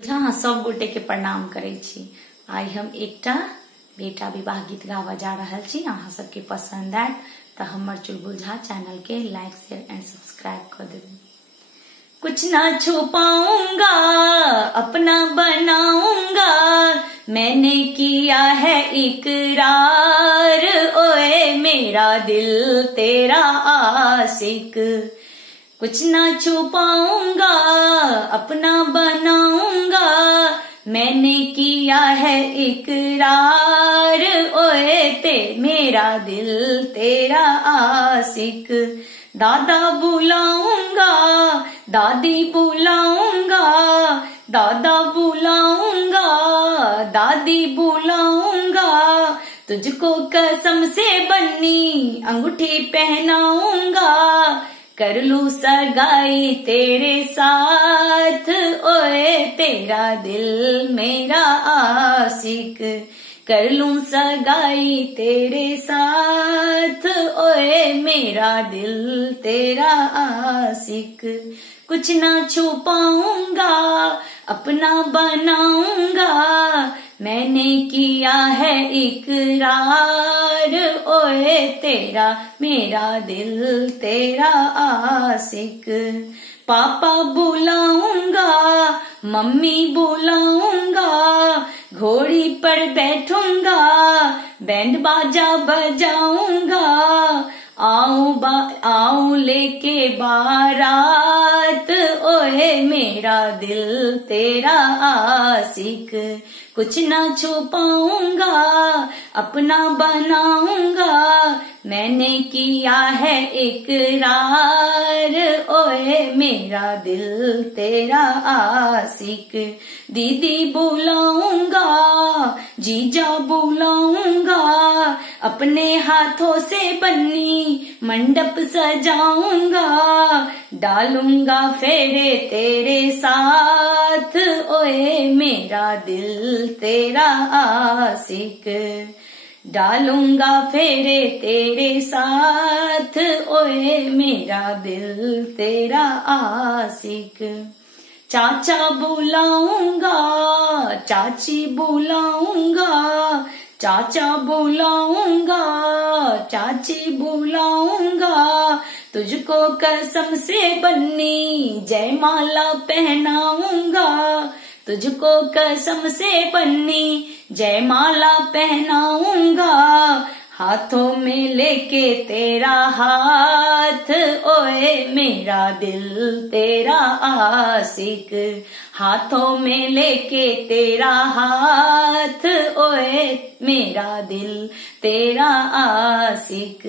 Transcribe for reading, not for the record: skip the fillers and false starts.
जहाँ सब गोटे के प्रणाम करे छी। आई हम एकटा बेटा विवाह गीत गावा जा रहल छी। अहाँ सबके पसंद आयत तो हमर चुलबुल झा चैनल के लाइक शेयर एंड सब्सक्राइब कर देबे। कुछ ना छुपाऊंगा अपना बनाऊंगा, मैंने किया है इकरार, ओए मेरा दिल तेरा आशिक। कुछ ना छुपाऊंगा अपना बनाऊंगा, मैंने किया है इकरार, ओए मेरा दिल तेरा आशिक। दादा बुलाऊंगा दादी बुलाऊंगा, दादा बुलाऊंगा दादी बुलाऊंगा, तुझको कसम से बन्नी अंगूठी पहनाऊंगा, कर लूं सगाई तेरे साथ, ओए तेरा दिल मेरा आशिक। कर लूं सगाई तेरे साथ, ओए मेरा दिल तेरा आशिक। कुछ ना छुपाऊंगा अपना बनाऊंगा, मैंने किया है इकरार, ओए तेरा मेरा दिल तेरा आशिक। पापा बुलाऊंगा मम्मी बुलाऊंगा, घोड़ी पर बैठूंगा बैंड बाजा बजाऊंगा, आऊं लेके बारात, ओए मेरा दिल तेरा आशिक। कुछ ना छुपाऊंगा अपना बनाऊंगा, मैंने किया है इकरार, ओए मेरा दिल तेरा आशिक। दीदी बुलाऊंगा जीजा बुलाऊंगा, अपने हाथों से बन्नी मंडप सजाऊंगा, डालूंगा फेरे तेरे साथ, ओए मेरा दिल तेरा आशिक। डालूंगा फेरे तेरे साथ, ओए मेरा दिल तेरा आशिक। चाचा बुलाऊंगा चाची बुलाऊंगा, चाचा बुलाऊंगा चाची बुलाऊंगा, तुझको कसम से बन्नी जयमाला पहनाऊंगा, तुझको कसम से बन्नी जयमाला पहनाऊंगा, हाथों में लेके तेरा हाथ, ओए मेरा दिल तेरा आशिक। हाथों में लेके तेरा हाथ, ओए मेरा दिल तेरा आशिक।